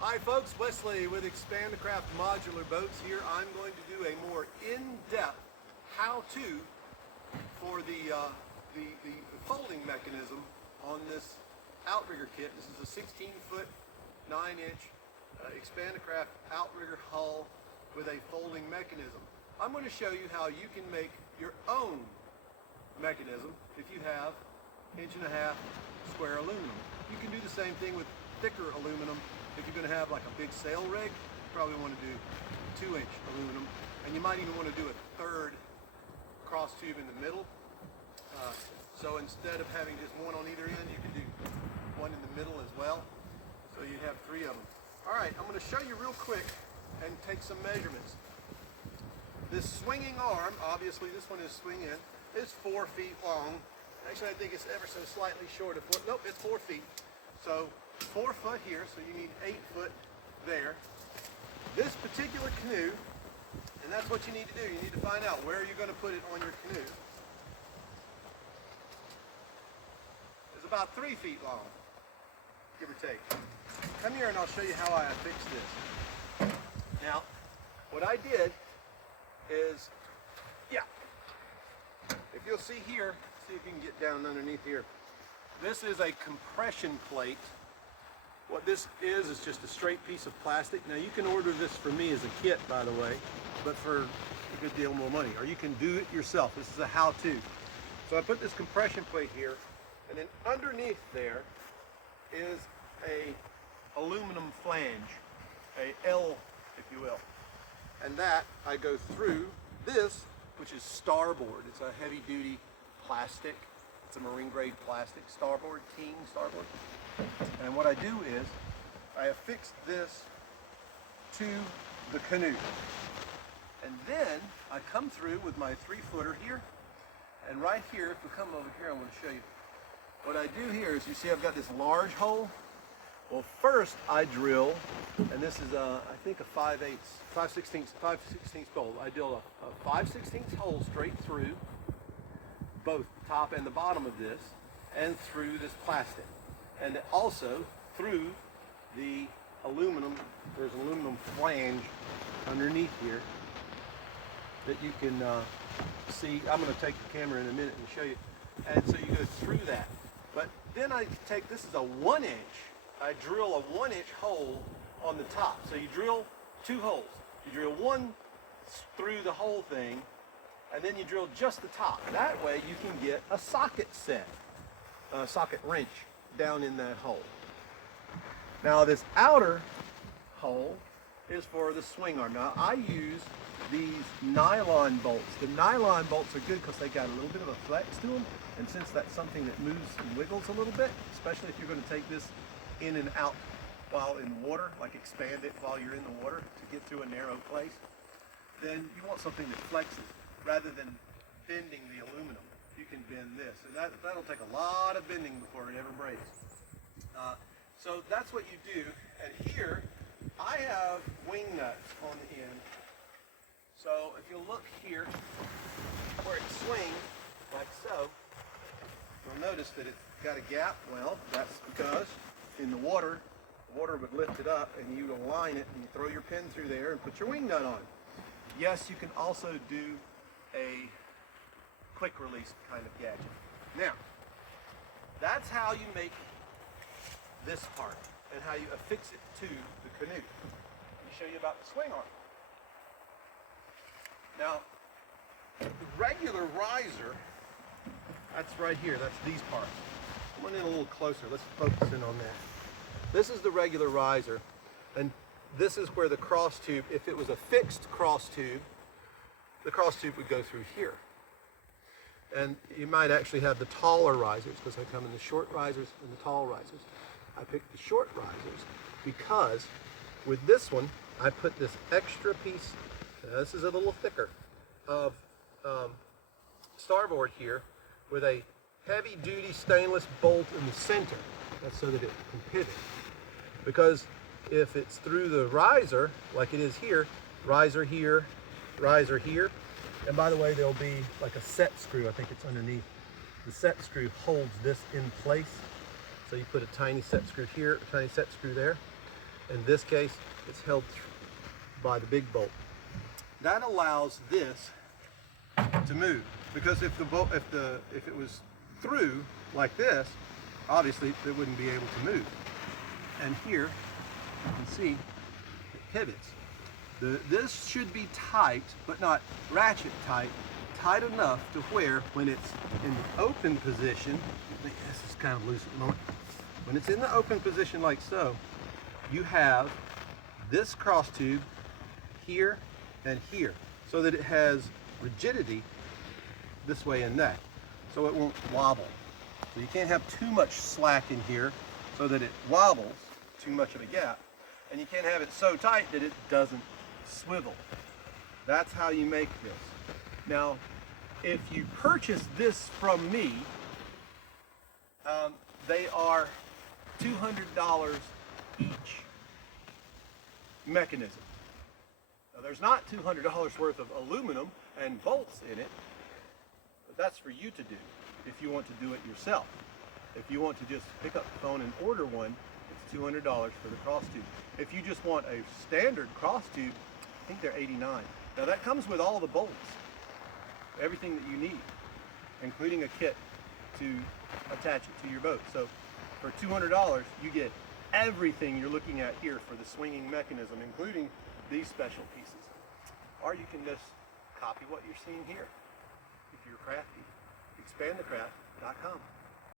Hi folks, Wesley with Expandacraft Modular Boats here. I'm going to do a more in-depth how-to for the folding mechanism on this outrigger kit. This is a 16-foot, 9-inch Expandacraft outrigger hull with a folding mechanism. I'm going to show you how you can make your own mechanism if you have 1.5 inch square aluminum. You can do the same thing with thicker aluminum. If you're going to have like a big sail rig, you probably want to do 2-inch aluminum, and you might even want to do a third cross tube in the middle. So instead of having just one on either end, you can do one in the middle as well. So you have 3 of them. All right, I'm going to show you real quick and take some measurements. This swinging arm, obviously this one is swing in, is 4 feet long. Actually, I think it's ever so slightly short of 4. Nope, it's 4 feet. So 4 foot here, so you need 8 foot there. This particular canoe, and that's what you need to do. You need to find out where you're going to put it on your canoe. It's about 3 feet long, give or take. Come here and I'll show you how I fixed this. Now, what I did is, if you'll see here, see if you can get down underneath here. This is a compression plate. What this is just a straight piece of plastic. Now you can order this for me as a kit, by the way, but for a good deal more money. Or you can do it yourself. This is a how-to. So I put this compression plate here, and then underneath there is a aluminum flange, a L, if you will. And that I go through this, which is starboard. It's a heavy-duty plastic. It's a marine grade plastic, starboard, king starboard. And what I do is I affix this to the canoe. And then I come through with my 3-footer here. And right here, if we come over here, I'm going to show you. What I do here is, you see I've got this large hole. Well, first I drill, and this is I think a 5/16 bolt. I drill a 5/16 hole straight through both the top and the bottom of this, and through this plastic, and also through the aluminum. There's an aluminum flange underneath here that you can see. I'm going to take the camera in a minute and show you. And so you go through that. But then I take, this is a 1-inch. I drill a 1-inch hole on the top. So you drill 2 holes. You drill one through the whole thing, and then you drill just the top. That way you can get a socket set, a socket wrench down in that hole. Now this outer hole is for the swing arm. Now I use these nylon bolts. The nylon bolts are good because they got a little bit of a flex to them, and since that's something that moves and wiggles a little bit, especially if you're going to take this in and out while in water, like expand it while you're in the water to get through a narrow place, then you want something that flexes. Rather than bending the aluminum, you can bend this. And that'll take a lot of bending before it ever breaks. So that's what you do. And here, I have wing nuts on the end. So if you look here, where it swings, like so, you'll notice that it's got a gap. Well, that's because in the water would lift it up, and you align it, and you throw your pin through there and put your wing nut on. Yes, you can also do a quick release kind of gadget. Now, that's how you make this part and how you affix it to the canoe. Let me show you about the swing arm. Now, the regular riser, that's right here, that's these parts. Come on in a little closer, let's focus in on that. This is the regular riser, and this is where the cross tube, if it was a fixed cross tube, the cross tube would go through here. And you might actually have the taller risers, because they come in the short risers and the tall risers. I picked the short risers because with this one, I put this extra piece, this is a little thicker, of starboard here with a heavy duty stainless bolt in the center. That's so that it can pivot. Because if it's through the riser, like it is here, riser here, and by the way, there'll be like a set screw, I think it's underneath. The set screw holds this in place. So you put a tiny set screw here, a tiny set screw there. In this case, it's held by the big bolt. That allows this to move, because if it was through like this, obviously it wouldn't be able to move. And here you can see it pivots. This should be tight, but not ratchet tight, tight enough to where when it's in the open position, this is kind of loose at the moment. When it's in the open position like so, you have this cross tube here and here, so that it has rigidity this way and that, so it won't wobble. So you can't have too much slack in here so that it wobbles, too much of a gap, and you can't have it so tight that it doesn't swivel. That's how you make this. Now, if you purchase this from me, they are $200 each mechanism. Now, there's not $200 worth of aluminum and bolts in it, but that's for you to do if you want to do it yourself. If you want to just pick up the phone and order one, it's $200 for the cross tube. If you just want a standard cross tube, I think they're $89. Now that comes with all the bolts, everything that you need, including a kit to attach it to your boat. So for $200, you get everything you're looking at here for the swinging mechanism, including these special pieces. Or you can just copy what you're seeing here if you're crafty. Expandacraft.com.